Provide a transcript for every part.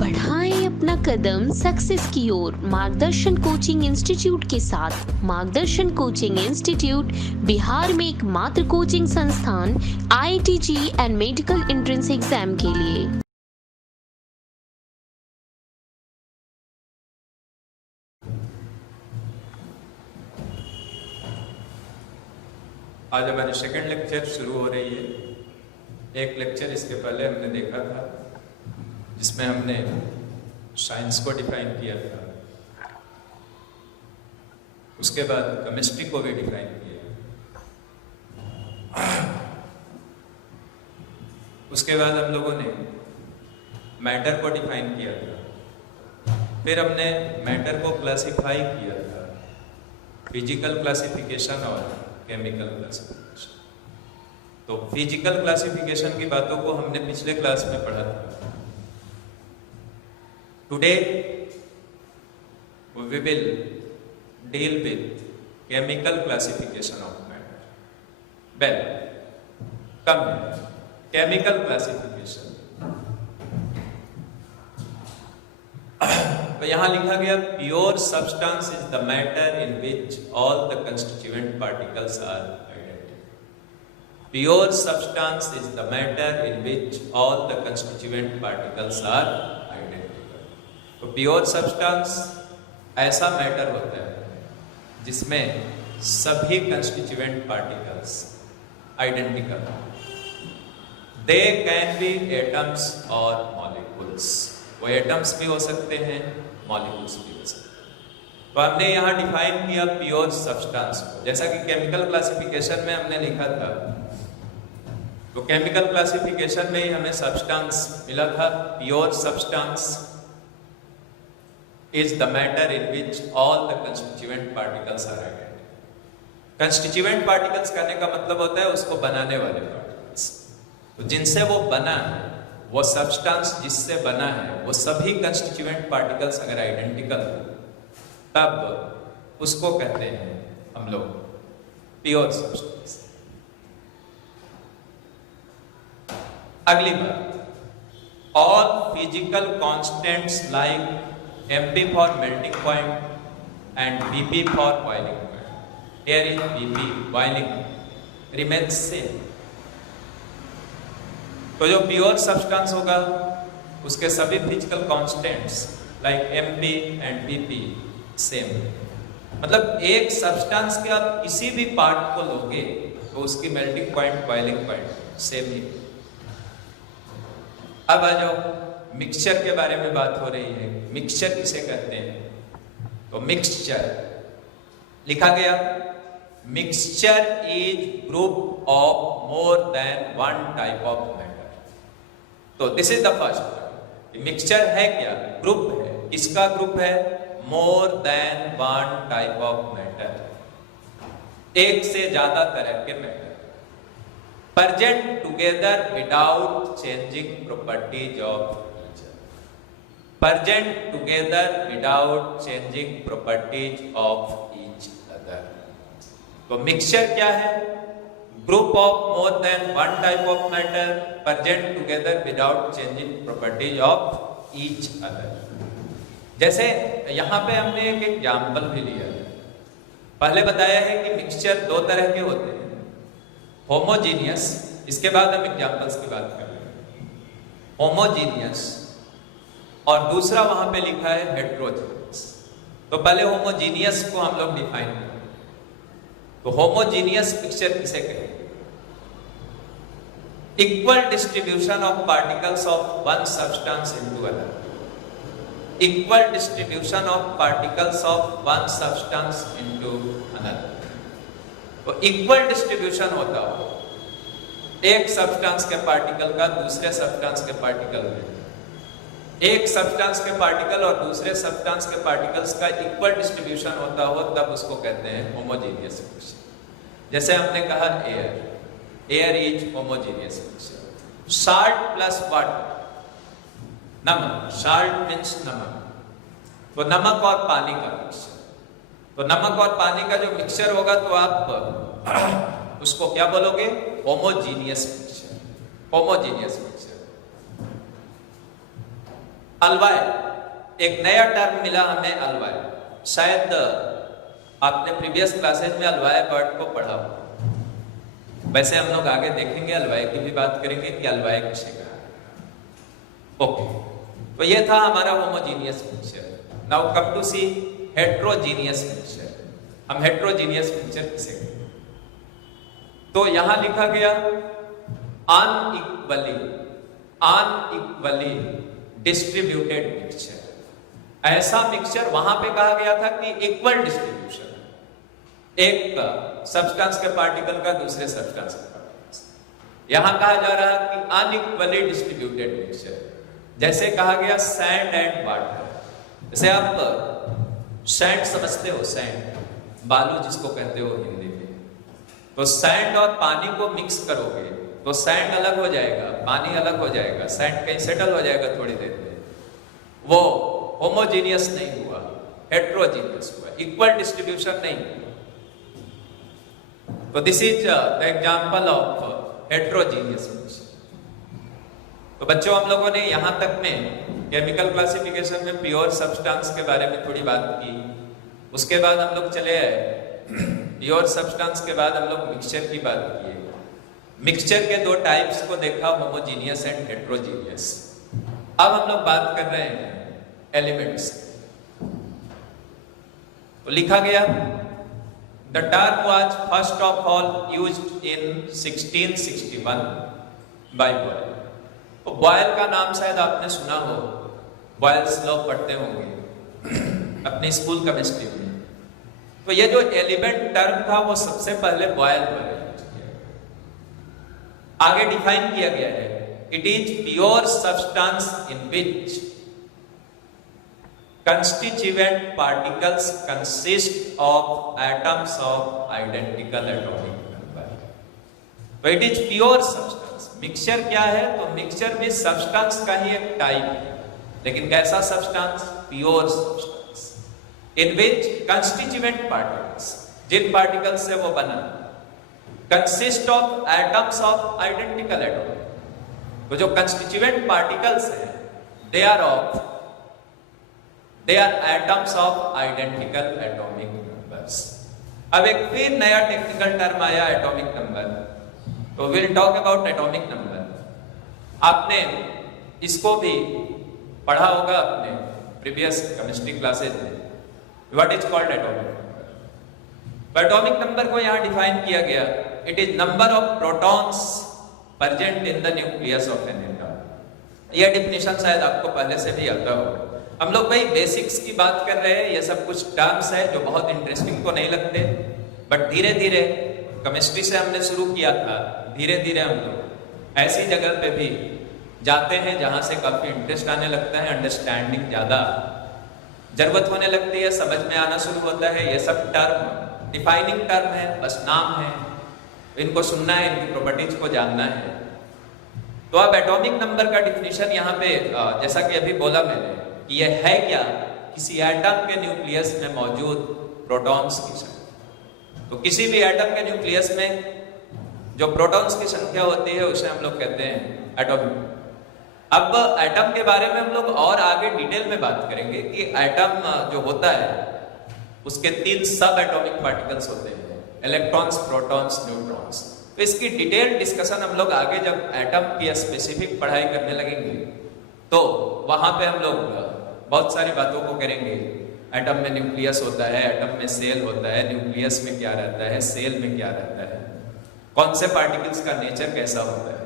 बढ़ाएं अपना कदम सक्सेस की ओर मार्गदर्शन कोचिंग इंस्टीट्यूट के साथ। मार्गदर्शन कोचिंग इंस्टीट्यूट बिहार में एकमात्र कोचिंग संस्थान IIT and medical entrance exam के लिए। आज हमारी सेकंड लेक्चर शुरू हो रही है। एक लेक्चर इसके पहले हमने देखा था जिसमें हमने साइंस को डिफाइन किया था, उसके बाद केमिस्ट्री को भी डिफाइन किया, उसके बाद हम लोगों ने मैटर को डिफाइन किया था, फिर हमने मैटर को क्लासिफाई किया था, फिजिकल क्लासिफिकेशन और केमिकल क्लासिफिकेशन। तो फिजिकल क्लासिफिकेशन की बातों को हमने पिछले क्लास में पढ़ा था। Today we will deal with chemical classification of matter. Well, come here. Chemical classification. तो यहां लिखा गया pure substance is the matter in which all the constituent particles are identical. Pure substance is the matter in which all the constituent particles are identical. तो pure substance ऐसा matter होता है जिसमें सभी कंस्टिट्यूएंट पार्टिकल्स आइडेंटिकल हैं। They can be atoms और molecules. वो atoms भी हो सकते हैं, मॉलिक्यूल्स भी हो सकते हैं। तो हमने यहाँ डिफाइन किया प्योर सब्सटेंस को, जैसा कि केमिकल क्लासिफिकेशन में हमने लिखा था। तो केमिकल क्लासिफिकेशन में ही हमें सब्सटेंस मिला था। Pure substance is the matter in which all the constituent particles are identical. Constituent particles कहने का मतलब होता है उसको बनाने वाले पार्टिकल्स। तो जिनसे वो बना है, वो सब्सटेंस जिससे बना है, वो सभी कंस्टिट्यूएंट पार्टिकल्स अगर आइडेंटिकल हो तब उसको कहते हैं हम लोग प्योर सब्सटेंस। अगली बात, all physical constants like MP for melting point and BP for boiling point. Here is BP boiling remains same. तो जो प्योर सब्सटेंस होगा उसके सभी physical constants like MP and BP same. मतलब एक सब्सटेंस के आप किसी भी पार्ट को लोगे तो उसकी melting point boiling point same ही। अब आ जाओ, मिक्सचर के बारे में बात हो रही है। मिक्सचर किसे कहते हैं? तो मिक्सचर लिखा गया mixture is group of more than one type of matter. तो this is the first. Mixture है क्या? ग्रुप है। इसका ग्रुप है more than one type of matter, एक से ज्यादा तरह के matter present together without changing properties of present together without changing properties of each other। तो मिक्सचर क्या है? Group of more than one type of matter present together without changing properties of each other। जैसे यहां पे हमने एक example भी लिया है। पहले बताया है कि मिक्सचर दो तरह के होते हैं, होमोजीनियस। इसके बाद हम एग्जाम्पल्स की बात करेंगे। होमोजीनियस और दूसरा वहां पे लिखा है हेट्रोजीनियस। तो पहले होमोजीनियस को हम लोग डिफाइन करें। तो होमोजीनियस मिक्सचर किसे कहेंगे? Equal distribution of particles of one substance into other. Equal distribution of particles of one substance into another. तो इक्वल डिस्ट्रीब्यूशन होता हो एक सब्सटेंस के पार्टिकल का दूसरे सब्सटेंस के पार्टिकल में, एक सब्सटेंस के पार्टिकल और दूसरे सब्सटेंस के पार्टिकल्स का इक्वल डिस्ट्रीब्यूशन होता हो तब उसको कहते हैं होमोजीनियस मिक्सचर। जैसे हमने कहा air is homogeneous mixture. Salt plus water, नमक, साल्ट मीन्स नमक। तो नमक और पानी का मिक्सचर। तो नमक और पानी का जो मिक्सचर होगा तो आप उसको क्या बोलोगे? Homogeneous mixture. Homogeneous mixture. अलवाय, एक नया टर्म मिला हमें अलवाय। शायद आपने प्रीवियस क्लासेज में अलवाय वर्ड को पढ़ा हो। वैसे हम लोग आगे देखेंगे, अलवाय की भी बात करेंगे कि अलवाय किसे कहा। ओके, तो ये था हमारा homogeneous mixture. Now come to see heterogeneous mixture. हम हेट्रोजीनियस मिक्सचर किसे कहते हैं? तो यहां लिखा गया अनइक्वली डिस्ट्रीब्यूटेड मिक्सचर। ऐसा मिक्सचर वहां पे कहा गया था कि इक्वल डिस्ट्रीब्यूशन, एक सब्सटेंस के पार्टिकल का दूसरे सब्सटेंस के पार्टिकल। यहां कहा जा रहा है कि अनइक्वली डिस्ट्रीब्यूटेड मिक्सचर। जैसे कहा गया सैंड एंड वाटर। जैसे आप सैंड समझते हो, सैंड बालू जिसको कहते हो हिंदी में, तो सैंड और पानी को मिक्स करोगे तो सैंड अलग हो जाएगा, पानी अलग हो जाएगा, सैंड कहीं सेटल हो जाएगा थोड़ी देर में। वो होमोजीनियस नहीं हुआ, हेट्रोजीनियस हुआ, इक्वल डिस्ट्रीब्यूशन नहीं हुआ। तो this is the example of heterogeneous mixture. तो बच्चों, हम लोगों ने यहां तक में केमिकल क्लासिफिकेशन में प्योर सब्सटेंस के बारे में थोड़ी बात की। उसके बाद हम लोग चले आए प्योर सब्सटेंस के बाद हम लोग मिक्सचर की बात किए। मिक्सचर के दो टाइप्स को देखा, होमोजीनियस एंड हेट्रोजीनियस। अब हम लोग बात कर रहे हैं एलिमेंट्स। तो लिखा गया The term was first of all used in 1661 by Boyle। तो बॉयल का नाम शायद आपने सुना हो, बॉयल्स लॉ पढ़ते होंगे अपने स्कूल केमिस्ट्री में। तो ये जो एलिमेंट टर्म था वो सबसे पहले बॉयल द्वारा यूज किया, आगे डिफाइन किया गया है। It is pure substance in which constituent particles consist of atoms of identical atomic number। तो it is pure substance. Mixture क्या है? तो मिक्सचर भी सब्सटेंस का ही एक टाइप है, लेकिन कैसा substance? Pure substance in which constituent particles, जिन पार्टिकल से वो बना, consist of atoms of identical atomic. तो जो कंस्टिट्यूएंट पार्टिकल्स हैं they are atoms of identical atomic numbers। अब एक फिर नया टेक्निकल टर्म आया, एटॉमिक नंबर। तो will talk about atomic number. आपने इसको भी पढ़ा होगा अपने प्रीवियस केमिस्ट्री क्लासेज में, what is called atomic number. Atomic number को यहां डिफाइन किया गया, it is number of protons present in the nucleus of an atom. यह डिफिनेशन शायद आपको पहले से भी आता होगा। हम लोग भाई बेसिक्स की बात कर रहे हैं, ये सब कुछ टर्म्स है जो बहुत इंटरेस्टिंग तो नहीं लगते, बट धीरे धीरे केमिस्ट्री से हमने शुरू किया था, धीरे धीरे हम लोग ऐसी जगह पे भी जाते हैं जहां से काफी इंटरेस्ट आने लगता है, अंडरस्टैंडिंग ज्यादा जरूरत होने लगती है, समझ में आना शुरू होता है। ये सब टर्म डिफाइनिंग टर्म है, बस नाम है, इनको सुनना है, इनकी प्रॉपर्टीज को जानना है। तो अब एटॉमिक नंबर का डिफिनेशन यहाँ पे जैसा कि अभी बोला मैंने, ये है क्या? किसी एटम के न्यूक्लियस में मौजूद प्रोटॉन्स की संख्या। तो किसी भी एटम के न्यूक्लियस में जो प्रोटॉन्स की संख्या होती है उसे हम लोग कहते हैं एटॉमिक। अब एटम के बारे में हम लोग और आगे डिटेल में बात करेंगे कि एटम जो होता है उसके 3 सब एटॉमिक पार्टिकल्स होते हैं, इलेक्ट्रॉन्स, प्रोटॉन्स, न्यूट्रॉन्स। तो इसकी डिटेल डिस्कशन हम लोग आगे जब एटम की स्पेसिफिक पढ़ाई करने लगेंगे तो वहां पे हम लोग बहुत सारी बातों को करेंगे। एटम में न्यूक्लियस होता है, एटम में सेल होता है, न्यूक्लियस में क्या रहता है, सेल में क्या रहता है, कौन से पार्टिकल्स का नेचर कैसा होता है।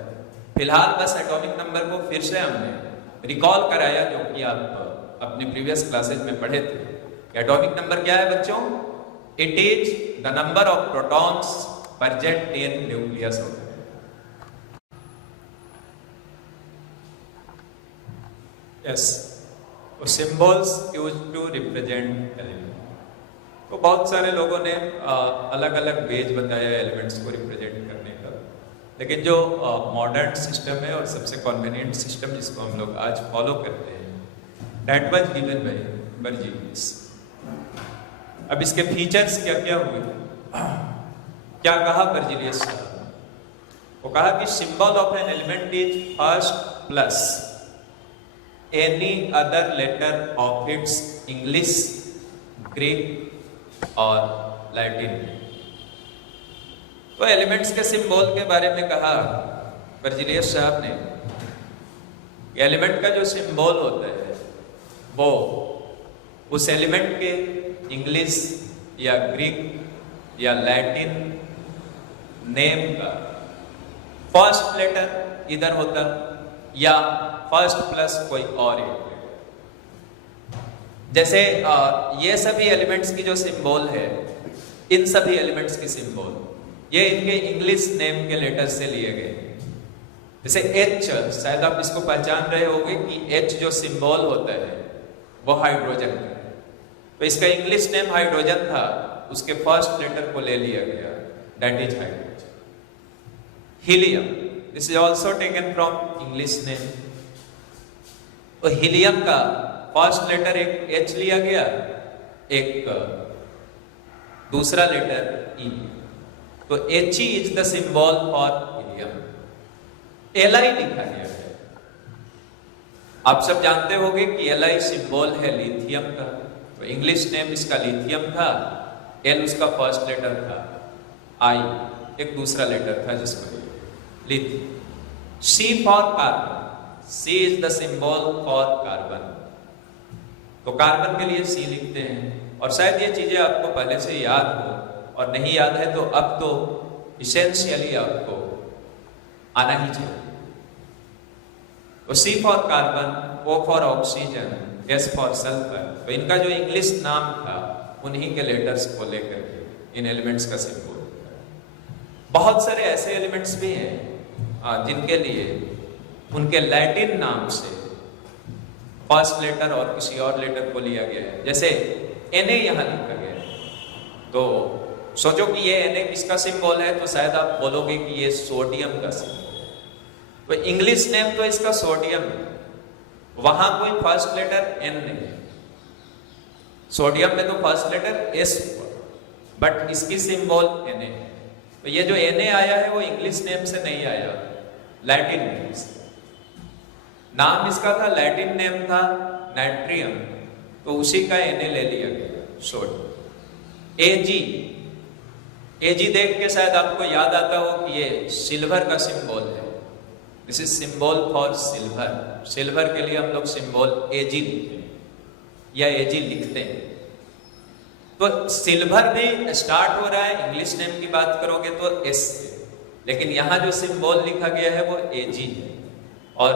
फिलहाल बस एटॉमिक नंबर को फिर से हमने रिकॉल कराया, जो कि आप अपने प्रीवियस क्लासेज में पढ़े थे। एटॉमिक नंबर क्या है बच्चों? It is the number of protons present in nucleus of yes. Symbols use to represent element. तो बहुत सारे लोगों ने अलग अलग वेज बताया एलिमेंट्स को रिप्रेजेंट करने का, लेकिन जो मॉडर्न सिस्टम है और सबसे कन्वीनियंट सिस्टम जिसको हम लोग आज फॉलो करते हैं, that was given by Berzelius. अब इसके फीचर्स क्या क्या हुए, क्या कहा बर्जीलियस? वो कहा कि symbol of an element is first plus any other letter of its English, Greek or Latin. तो एलिमेंट्स के सिंबल के बारे में कहा वर्जिलियस साहब ने। एलिमेंट का जो सिंबल होता है वो उस एलिमेंट के इंग्लिश या ग्रीक या लैटिन नेम का फर्स्ट लेटर इधर होता या फर्स्ट प्लस कोई और एक लेटर। जैसे ये सभी एलिमेंट्स की जो सिंबल है, इन सभी एलिमेंट्स की सिंबल ये इनके इंग्लिश नेम के लेटर से लिए गए। जैसे H, शायद आप इसको पहचान रहे होंगे कि H जो सिंबल होता है वो हाइड्रोजन का है। तो इसका इंग्लिश नेम हाइड्रोजन था, उसके फर्स्ट लेटर को ले लिया गया, that is hydrogen. Helium, this is also taken from English name. तो हीलियम का फर्स्ट लेटर एक H लिया गया, एक दूसरा लेटर E। तो He is the symbol for helium. Li लिखा गया है। आप सब जानते होंगे कि Li सिंबल है लिथियम का। तो इंग्लिश नेम इसका लिथियम था, L उसका फर्स्ट लेटर था, I एक दूसरा लेटर था जिसको lithium. C for carbon, C is the symbol for carbon. तो कार्बन के लिए C लिखते हैं। और शायद ये चीजें आपको पहले से याद हो, और नहीं याद है तो अब तो इसेंशियली आपको आना ही चाहिए। तो C for carbon, O for oxygen, S for sulphur. तो इनका जो इंग्लिश नाम था उन्हीं के लेटर्स को लेकर के इन एलिमेंट्स का सिंबल। बहुत सारे ऐसे एलिमेंट्स भी हैं जिनके लिए उनके लैटिन नाम से फर्स्ट लेटर और किसी और लेटर को लिया गया है। जैसे Na यहाँ लिखा गया है, तो सोचो कि ये Na किसका सिंबल है, तो शायद आप बोलोगे कि ये सोडियम का सिंबल। तो इंग्लिश नेम तो इसका सोडियम है, वहां कोई फर्स्ट लेटर N नहीं है। सोडियम में तो फर्स्ट लेटर S हुआ, बट इसकी सिंबल Na है। तो ये जो Na आया है वो इंग्लिश नेम से नहीं आया, लैटिन नेम से। नाम इसका था, लैटिन नेम था नाइट्रियम, तो उसी का Na ले लिया गया, सोडियम। Ag देख के शायद आपको याद आता हो कि ये सिल्वर का सिंबल है। This is symbol for silver. Silver के लिए हम लोग सिंबल Ag लिखते हैं या Ag लिखते हैं। तो सिल्वर भी स्टार्ट हो रहा है, इंग्लिश नेम की बात करोगे तो S से, लेकिन यहां जो सिंबल लिखा गया है वो Ag है। और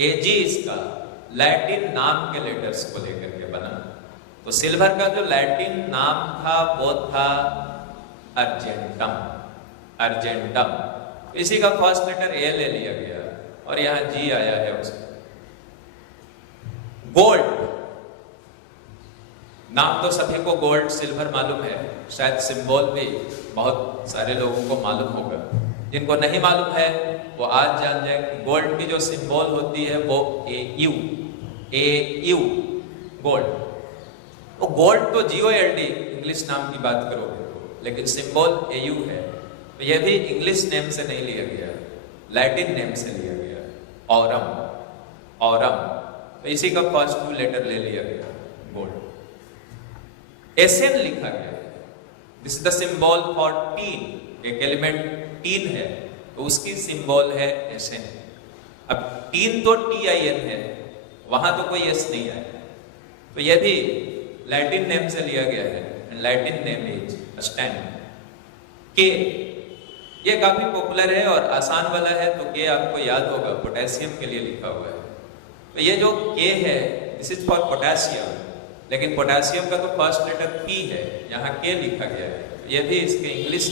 Ag इसका लैटिन नाम के लेटर्स को लेकर के बना। तो सिल्वर का जो लैटिन नाम था वो था अर्जेंटम, अर्जेंटम। इसी का फर्स्ट लेटर A ले लिया गया और यहां G आया है उसका। गोल्ड, नाम तो सभी को गोल्ड सिल्वर मालूम है, शायद सिंबल भी बहुत सारे लोगों को मालूम होगा। जिनको नहीं मालूम है वो आज जान जाए कि गोल्ड की जो सिंबल होती है वो AU, गोल्ड। तो गोल्ड तो GOLD इंग्लिश नाम की बात करोगे तो, लेकिन सिंबल AU है। तो यह भी इंग्लिश नेम से नहीं लिया गया, लैटिन नेम से लिया गया, ऑरम, ऑरम। तो इसी का फर्स्ट 2 लेटर ले लिया गया, गोल्ड। Sn लिखा गया, this is the symbol for tin. एक एलिमेंट टीन है तो उसकी सिंबल है Sn। अब टीन तो TIN है, वहां तो कोई S नहीं आया, तो यह भी लैटिन नेम से लिया गया है। Latin name is stand. के, ये काफी पॉपुलर है और आसान वाला है, तो के आपको याद होगा, पोटेशियम के लिए लिखा हुआ है। तो ये जो के है दिस इज फॉर पोटेशियम, लेकिन पोटेशियम का तो फर्स्ट लेटर P है, यहाँ के लिखा गया है। ये भी इसके इंग्लिश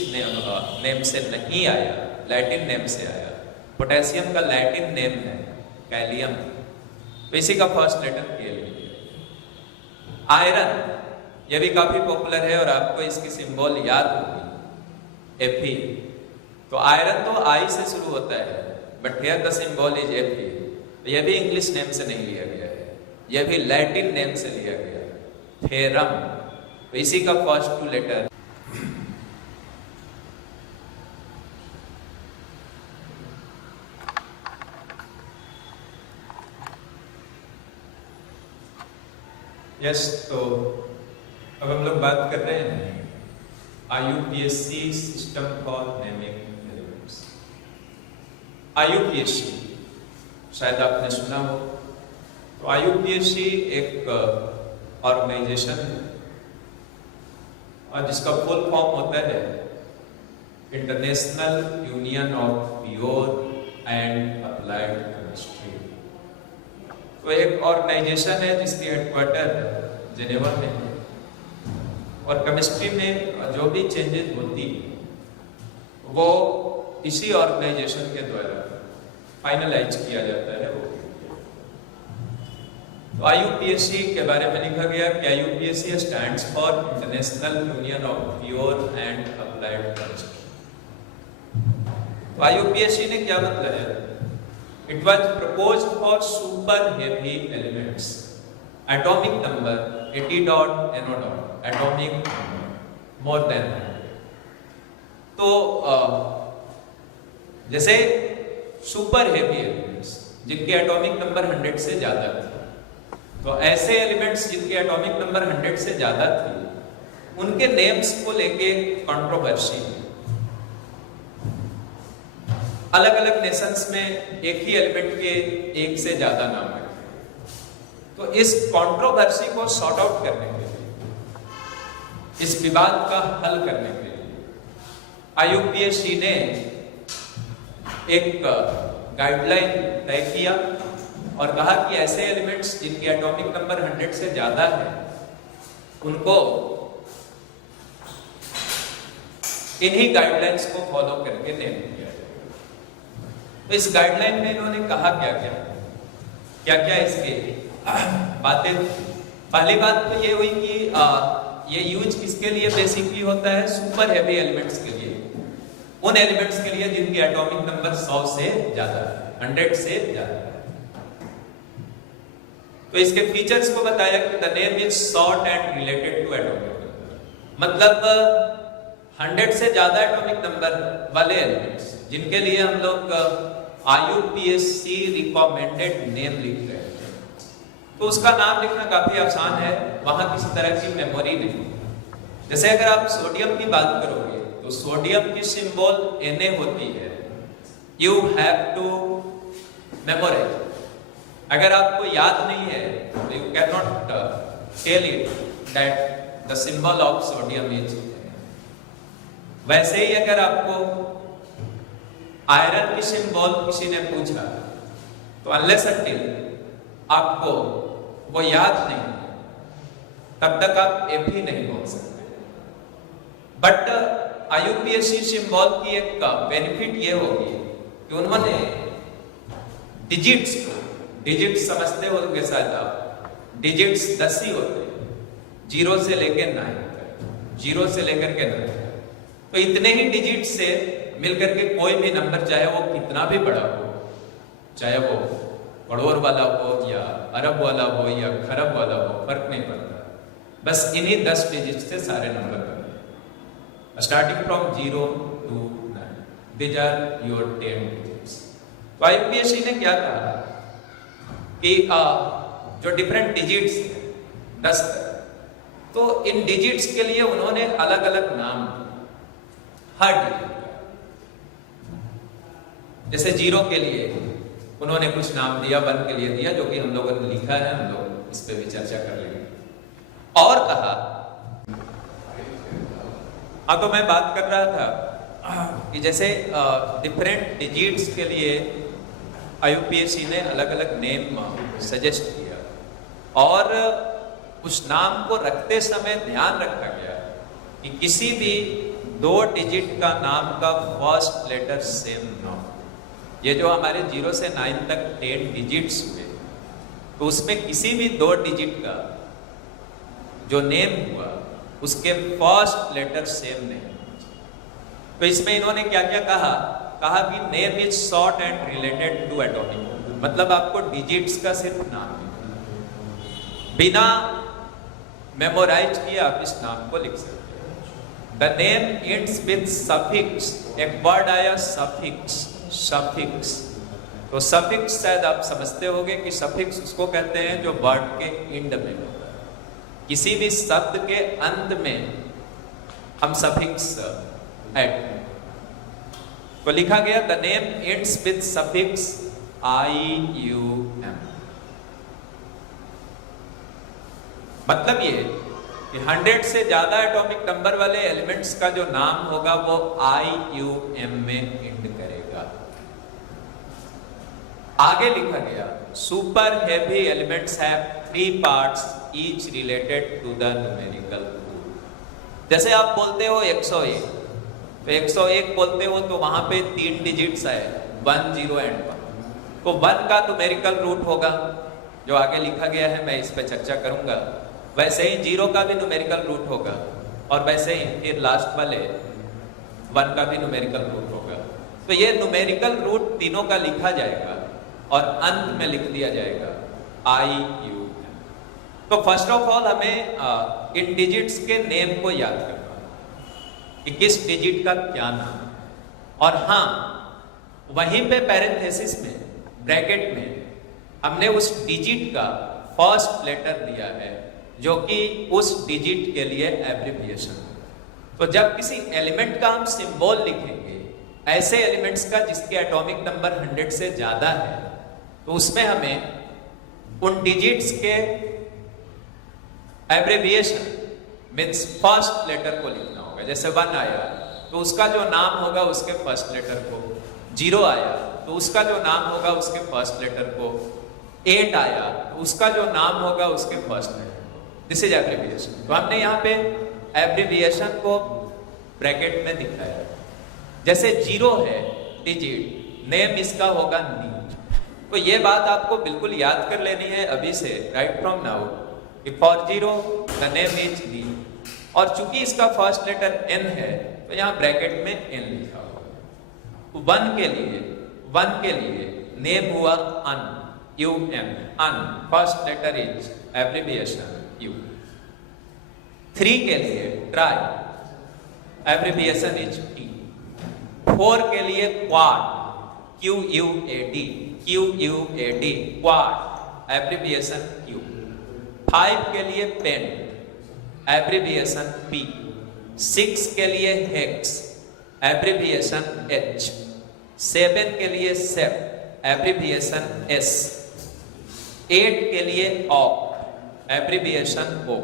नेम से नहीं आया, लैटिन नेम से आया। पोटेशियम का लैटिन नेम है कैलियम, तो इसी का फर्स्ट लेटर के लिए। आयरन, ये भी काफी पॉपुलर है और आपको इसकी सिंबल याद होगी, Fe। तो आयरन तो I से शुरू होता है, but here the symbol is Fe। तो यह भी इंग्लिश नेम से नहीं लिया गया है, यह भी लैटिन नेम से लिया गया है, फेरम। तो इसी का फर्स्ट 2 लेटर यस, तो अब हम लोग बात कर रहे हैं IUPAC system for naming elements. IUPAC शायद आपने सुना हो। तो IUPAC एक ऑर्गेनाइजेशन है और जिसका फुल फॉर्म होता है international union of pure and applied chemistry. तो एक ऑर्गेनाइजेशन है जिसकी हेडक्वार्टर जेनेवा में है और केमिस्ट्री में जो भी चेंजेस होती वो इसी ऑर्गेनाइजेशन के द्वारा फाइनलाइज किया जाता है। वो तो IUPAC के बारे में लिखा गया कि IUPAC stands for international union of pure and applied chemistry. तो IUPAC ने क्या मतलब है? It was proposed for super heavy elements, atomic number 80 dot NO dot, atomic more than 100। तो जैसे सुपर हेवी एलिमेंट्स जिनके एटॉमिक नंबर 100 से ज्यादा थी, तो ऐसे एलिमेंट्स जिनके एटॉमिक नंबर 100 से ज्यादा थी उनके नेम्स को लेके कंट्रोवर्सी है। अलग अलग नेशंस में एक ही एलिमेंट के एक से ज्यादा नाम है। तो इस कंट्रोवर्सी को सॉर्ट आउट करने के लिए, इस विवाद का हल करने के लिए IUPAC ने एक गाइडलाइन तय किया और कहा कि ऐसे एलिमेंट्स जिनके एटॉमिक नंबर 100 से ज्यादा है उनको इन्हीं गाइडलाइंस को फॉलो करके नेम किया। तो इस गाइडलाइन में इन्होंने कहा क्या क्या इसके बातें। पहली बात तो ये हुई कि ये यूज किसके लिए बेसिकली होता है? सुपर हेवी एलिमेंट्स के लिए, उन एलिमेंट्स के लिए जिनकी एटॉमिक नंबर 100 से ज्यादा है, 100 से ज्यादा है। तो इसके फीचर्स को बताया कि the name is short and related to atomic number. मतलब 100 से ज्यादा एटॉमिक नंबर वाले एलिमेंट्स जिनके लिए हम लोग IUPAC रिकमेंडेड नेम लिख रहे हैं, तो उसका नाम लिखना काफी आसान है, वहां किसी तरह की मेमोरी नहीं। जैसे अगर आप सोडियम की बात करोगे तो सोडियम की सिंबल Na होती है, यू हैव टू मेमोराइज। अगर आपको याद नहीं है तो you can not tell it that the symbol of sodium is. वैसे ही अगर आपको आयरन की सिंबल किसी ने पूछा तो अनलेस अनटिल आपको वो याद नहीं तब तक आप Fe नहीं बोल सकते। बट IUPAC सिंबल की एक बेनिफिट ये होगी कि उन्होंने डिजिट्स को, डिजिट्स समझते होंगे शायद आप, डिजिट्स 10 ही होते हैं, 0 से लेकर 9 तक, 0 से लेकर के 9 तक। तो इतने ही डिजिट से मिलकर के कोई भी नंबर, चाहे वो कितना भी बड़ा हो, चाहे वो करोड़ वाला हो या अरब वाला हो या खरब वाला हो, फर्क नहीं पड़ता। बस इन्हीं 10 डिजिट से सारे नंबर बनते हैं, starting from 0 to 9। These are your 10 digits. तो IUPAC ने क्या कहा कि जो डिफरेंट डिजिट्स हैं 10 तक, तो इन डिजिट्स के लिए उन्होंने अलग अलग नाम दिए हर डिजिट। जैसे 0 के लिए उन्होंने कुछ नाम दिया, 1 के लिए दिया, जो कि हम लोगों ने लिखा है, हम लोग इस पे भी चर्चा कर लेंगे। और कहा, तो मैं बात कर रहा था कि जैसे डिफरेंट डिजिट्स के लिए IUPAC ने अलग अलग नेम सजेस्ट किया और उस नाम को रखते समय ध्यान रखा गया कि किसी भी 2 डिजिट का नाम का फर्स्ट लेटर सेम ना हो। ये जो हमारे 0 से 9 तक 10 डिजिट्स हुए, तो उसमें किसी भी 2 डिजिट का जो नेम हुआ उसके फर्स्ट लेटर सेम नहीं। तो इसमें इन्होंने क्या क्या कहा कि name is short and related to atomic. मतलब आपको डिजिट्स का सिर्फ नाम बिना मेमोराइज किए आप इस नाम को लिख सकते हैं। The name ends with suffix. एक वर्ड आया सफिक्स, सफिक्स। तो सफिक्स शायद आप समझते होंगे कि सफिक्स उसको कहते हैं जो वर्ड के एंड में होता है। किसी भी शब्द के अंत में हम सफिक्स ऐड करें। तो लिखा गया the name ends with suffix IUM। मतलब ये कि 100 से ज्यादा एटॉमिक नंबर वाले एलिमेंट्स का जो नाम होगा वो IUM में एंड करेगा। आगे लिखा गया super heavy elements have 3 parts each related to the numerical root. जैसे आप बोलते हो 101, तो 101 बोलते हो तो वहां पे 3 डिजिट्स आए 1 0 एंड 1, तो 1 का न्यूमेरिकल रूट होगा जो आगे लिखा गया है, मैं इस पे चर्चा करूंगा। वैसे ही 0 का भी न्यूमेरिकल रूट होगा और वैसे ही फिर लास्ट वाले 1 का भी न्यूमेरिकल रूट होगा। तो ये न्यूमेरिकल रूट तीनों का लिखा जाएगा और अंत में लिख दिया जाएगा IUM। तो फर्स्ट ऑफ ऑल हमें इन डिजिट्स के नेम को याद करना है कि किस डिजिट का क्या नाम, और हाँ वहीं पे पैरेंथेसिस में ब्रैकेट में हमने उस डिजिट का फर्स्ट लेटर दिया है जो कि उस डिजिट के लिए एब्रिविएशन है। तो जब किसी एलिमेंट का हम सिंबल लिखेंगे, ऐसे एलिमेंट्स का जिसके एटॉमिक नंबर 100 से ज्यादा है, तो उसमें हमें उन डिजिट्स के एब्रिविएशन मीन्स फर्स्ट लेटर को लिखना होगा। जैसे 1 आया तो उसका जो नाम होगा उसके फर्स्ट लेटर को, 0 आया तो उसका जो नाम होगा उसके फर्स्ट लेटर को, 8 आया तो उसका जो नाम होगा उसके फर्स्ट लेटर को। This is abbreviation. तो हमने यहाँ पे एब्रिविएशन को ब्रैकेट में दिखाया। जैसे 0 है डिजिट, नेम इसका होगा नी। तो ये बात आपको बिल्कुल याद कर लेनी है अभी से, right from now, for 0 the name is nil. और चूंकि इसका फर्स्ट लेटर N है तो यहाँ ब्रैकेट में N लिखा होगा। 1 के लिए नेम हुआ un, UM, un, first letter is abbreviation U। 3 के लिए ट्राई, एब्रिविएशन इज T। 4 के लिए quad, QUAD, quad, abbreviation Q। 5 के लिए पेन, एब्रिविएशन P। 6 के लिए हेक्स, एब्रिविएशन H। 7 के लिए सेप, एब्रिविएशन S। 8 के लिए ऑक, एब्रिविएशन O।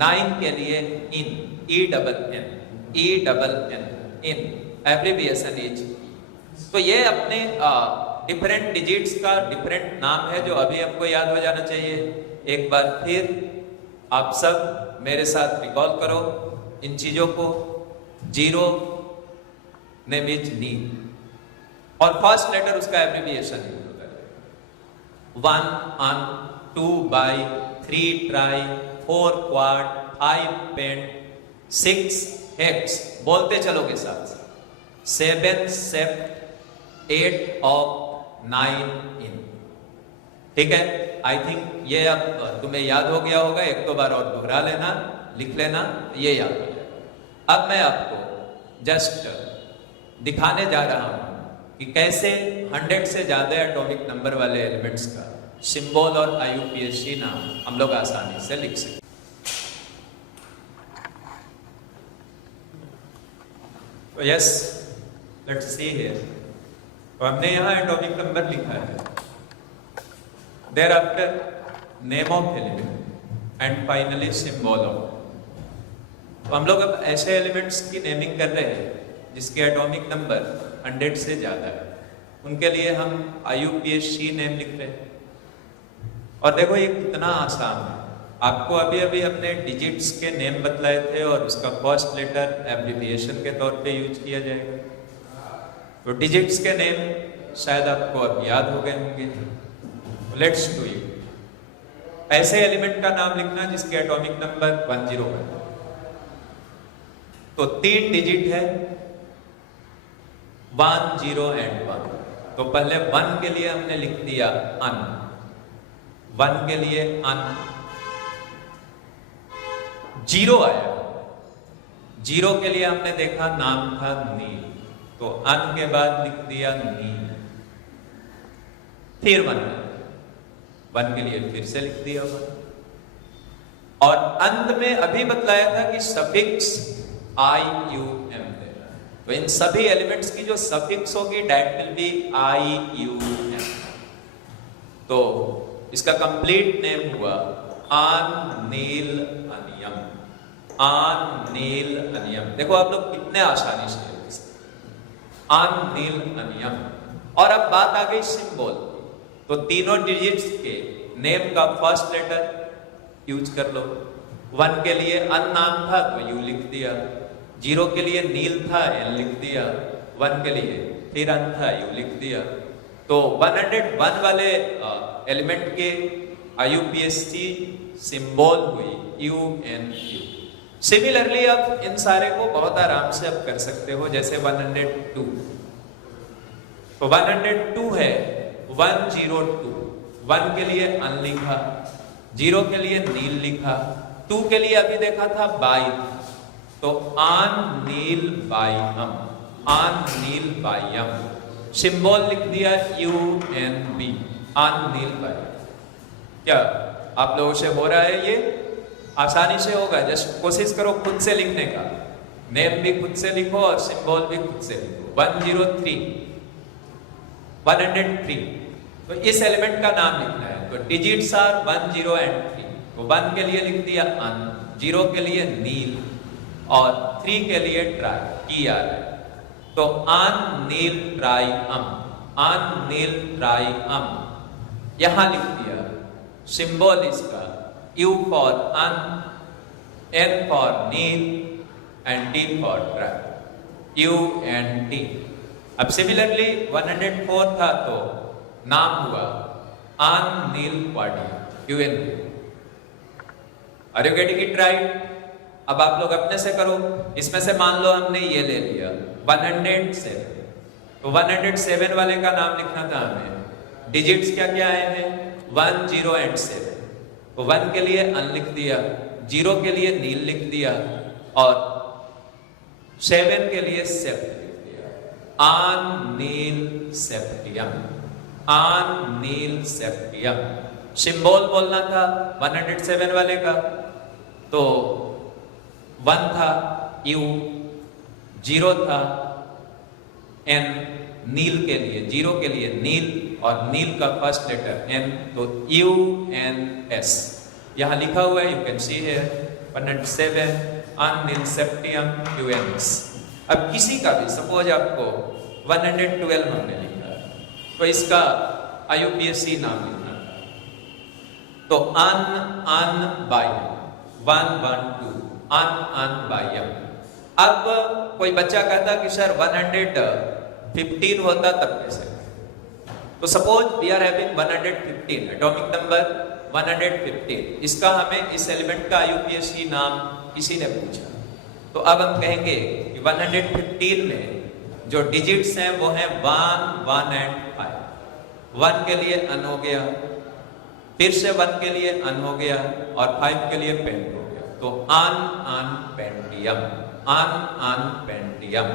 9 के लिए इन, ENN, इन, एब्रिविएशन इज। तो ये अपने डिफरेंट डिजिट्स का डिफरेंट नाम है जो अभी हमको याद हो जाना चाहिए। एक बार फिर आप सब मेरे साथ रिकॉल करो इन चीजों को। 0 नेम इज नी और फर्स्ट लेटर उसका एब्रिविएशन यूज होता है। 1 un, 2 bi, 3 tri, 4 quad, 5 pent, 6 hex, बोलते चलोगे साथ, 7 सेप्ट, 8 ऑफ, 9 इन। ठीक है, आई थिंक ये अब तुम्हें याद हो गया होगा। 1-2 बार और दोहरा लेना, लिख लेना, ये याद हो जाएगा। अब मैं आपको जस्ट दिखाने जा रहा हूं कि कैसे 100 से ज्यादा एटॉमिक नंबर वाले एलिमेंट्स का सिंबल और IUPAC नाम हम लोग आसानी से लिख सकते। तो यस, लेट्स सी हियर। तो हमने यहाँ एटॉमिक नंबर लिखा है, thereafter name of element and finally symbol of. तो हम लोग अब ऐसे एलिमेंट्स की नेमिंग कर रहे हैं जिसके एटॉमिक नंबर 100 से ज्यादा है, उनके लिए हम IUPAC नेम लिख रहे हैं। और देखो ये कितना आसान है। आपको अभी अभी हमने डिजिट्स के नेम बतलाए थे और उसका फर्स्ट लेटर एब्रिविएशन के तौर पे यूज किया जाएगा। तो डिजिट्स के नेम शायद आपको अब याद हो गए होंगे। Let's do it. ऐसे एलिमेंट का नाम लिखना जिसके एटॉमिक नंबर 101। तो 3 डिजिट है, 1 0 एंड 1। तो पहले 1 के लिए हमने लिख दिया अन, 1 के लिए अन। 0 आया, 0 के लिए हमने देखा नाम था नी, तो अन के बाद लिख दिया नी। फिर 1 के लिए फिर से लिख दिया 1। और अंत में अभी बतलाया था कि सफिक्स IUM देना है। तो इन सभी एलिमेंट्स की जो सफिक्स होगी डेट विल बी IUM। तो इसका कंप्लीट नेम हुआ आन-नील अनियम। आन-नील अनियम, देखो आप लोग कितने आसानी से लिख सकते। आन-नील अनियम। और अब बात आ गई सिंबल। तो तीनों डिजिट्स के नेम का फर्स्ट लेटर यूज कर लो। 1 के लिए अन नाम था तो यू लिख दिया, 0 के लिए नील था N लिख दिया, 1 के लिए फिर अन था यू लिख दिया। तो 101 वाले एलिमेंट के IUPAC सिंबल हुई UNU। सिमिलरली अब इन सारे को बहुत आराम से अब कर सकते हो, जैसे 102। तो 102 है 102, 1 के लिए अन लिखा, 0 के लिए नील लिखा, 2 के लिए अभी देखा था बाई, तो आन नील बाइयम, आन नील बाइयम। सिंबल लिख दिया UNB, आन नील बाइयम। क्या आप लोगों से हो रहा है? ये आसानी से होगा, जस्ट कोशिश करो खुद से लिखने का। नेम भी खुद से लिखो और सिंबल भी खुद से लिखो। 103, 103। तो इस एलिमेंट का नाम लिखना है। तो डिजिट्स आर 1, 0 and 3। तो 1 के लिए लिख दिया अन, 0 के लिए नील और 3 के लिए ट्राई आ रहा है। तो आन नील ट्राई अम, आन नील ट्राई अम यहां लिख दिया। सिंबल इसका U for un, N for nil and D for tri, UND। अब सिमिलरली 104 था तो नाम हुआ आन नील क्वाडी, UND। Are you getting it right? अब आप लोग अपने से करो। इसमें से मान लो हमने ये ले लिया 107, तो 107 वाले का नाम लिखना था हमें। डिजिट्स क्या क्या आए हैं? 1, 0 and 7। तो 1 के लिए अन लिख दिया, 0 के लिए नील लिख दिया और 7 के लिए सेप्ट लिख दिया। आन नील सेप्टियम, आन नील सेप्टियम। सिंबल बोलना था 107 वाले का, तो 1 था U, 0 था N, नील के लिए 0 के लिए नील और नील का फर्स्ट लेटर N, तो UNS यहां लिखा हुआ है, you can see here 107 unnilseptium UNS। अब किसी का भी सपोज आपको 112 हमने लिखा है, तो इसका IUPAC नाम लिखना था। तो अन बाइयम, 112 अन बाइयम। अब कोई बच्चा कहता कि सर 115 होता तब कैसे? तो suppose we are having 115, atomic number 115। इसका हमें इस एलिमेंट का IUPAC नाम किसी ने पूछा, तो अब हम कहेंगे कि 115 में जो डिजिट्स हैं वो हैं 1, 1 and 5। 1 के लिए अन हो गया, फिर से 1 के लिए अन हो गया और 5 के लिए पेंट हो गया। तो अन पेंटियम, अन पेंटियम।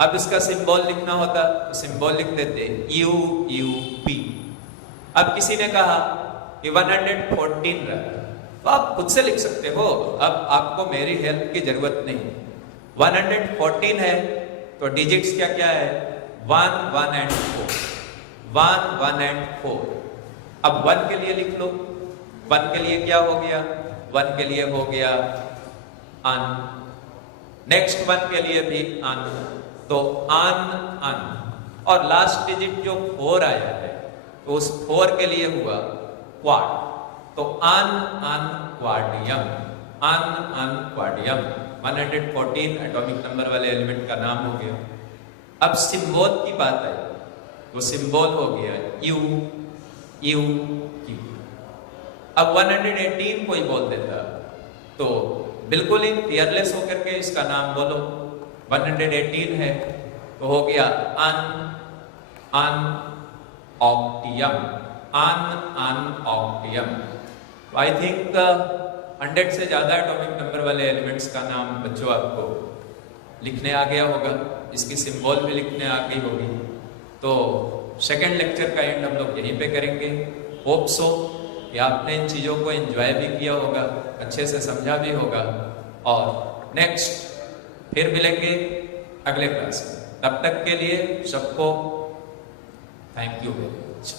अब इसका सिंबल लिखना होता तो सिंबल लिख देते UUP। अब किसी ने कहा कि 114 रहा, तो आप खुद से लिख सकते हो, अब आपको मेरी हेल्प की जरूरत नहीं। 114 है तो डिजिट्स क्या क्या है? 1, 1 and 4, 1, 1 and 4। अब 1 के लिए लिख लो, 1 के लिए क्या हो गया? 1 के लिए हो गया अन, नेक्स्ट 1 के लिए भी अन, तो अन। और लास्ट डिजिट जो 4 आया है तो उस 4 के लिए हुआ क्वाड, तो अन क्वाडियम, अन क्वाडियम। 114 एटॉमिक नंबर वाले एलिमेंट का नाम हो गया। अब सिंबल की बात है, वो सिंबल हो गया U Q। अब 118 कोई बोल देता तो बिल्कुल ही फियरलेस होकर के इसका नाम बोलो। 118 है तो हो गया अन ऑक्टियम, अन ऑक्टियम। आई थिंक 100 से ज्यादा एटॉमिक नंबर वाले एलिमेंट्स का नाम बच्चों आपको लिखने आ गया होगा, इसकी सिंबल भी लिखने आ गई होगी। तो सेकेंड लेक्चर का एंड हम लोग यहीं पे करेंगे। होप सो कि आपने इन चीज़ों को एंजॉय भी किया होगा, अच्छे से समझा भी होगा। और नेक्स्ट फिर मिलेंगे अगले क्लास में। तब तक के लिए सबको थैंक यू वेरी मच।